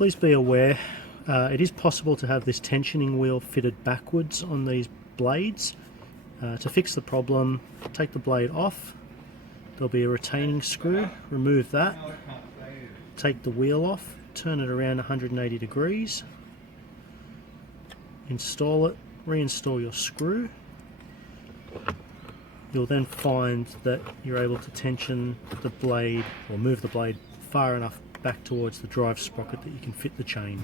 Please be aware, it is possible to have this tensioning wheel fitted backwards on these blades. To fix the problem, take the blade off. There'll be a retaining screw, remove that, take the wheel off, turn it around 180 degrees, install it, reinstall your screw. You'll then find that you're able to tension the blade or move the blade far enough back towards the drive sprocket that you can fit the chain.